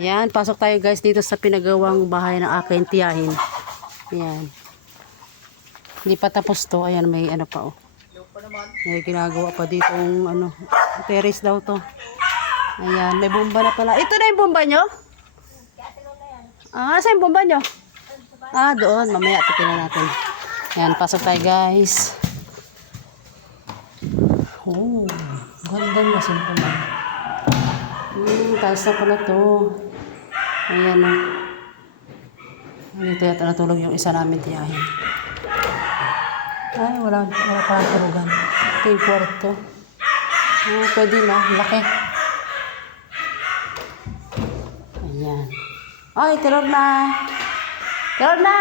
Ayan, pasok tayo guys dito sa pinagawang bahay ng aking tiyahin. Ayan. Hindi pa tapos to. Ayan, may ano pa oh. May ginagawa pa dito yung ano, terrace daw to. Ayan, may bomba na pala. Ito na yung bomba nyo? Ah, saan yung bomba nyo? Ah, doon. Mamaya titingnan natin. Ayan, pasok tayo guys. Oh, ganda na simple. Taas na pala to. Ayan o. Dito yata natulog yung isa namin tiyahin. Ay, wala pa tulugan. Ito yung kwarto. Ah, pwede na. Laki. Ayan. Ay, tulog na. Tulog na!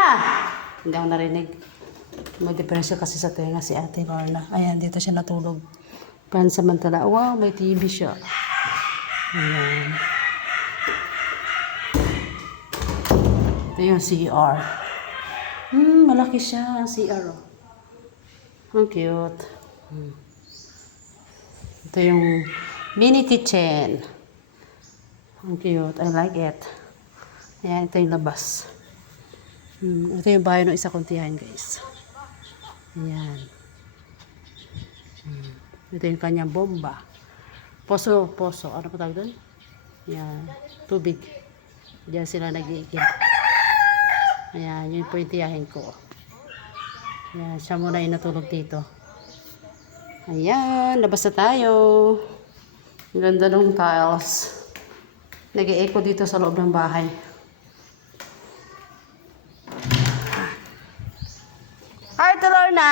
Hindi ako narinig. May depresyon kasi sa tenga si Ate Lorna. Ayan, dito siya natulog. Pansamantala. Wow, may TV siya. Ayan. Ito yung CR. Malaki siya ang CR. Oh. Ang cute. Ito yung mini kitchen. Ang cute. I like it. Ayan, ito yung labas. Ito yung bahay ng isa kong tiyahin, guys. Ayan. Ito yung kanyang bomba. Poso. Ano pa tawag doon? Ayan. Tubig. Diyan sila nag-iigib. Ayan. Yun po yung tiyahin ko. Ayan. Siya muna yung natulog dito. Ayan. Labas na tayo. Ang ganda ng tiles. Nag-e-echo dito sa loob ng bahay. Hi, Lorna!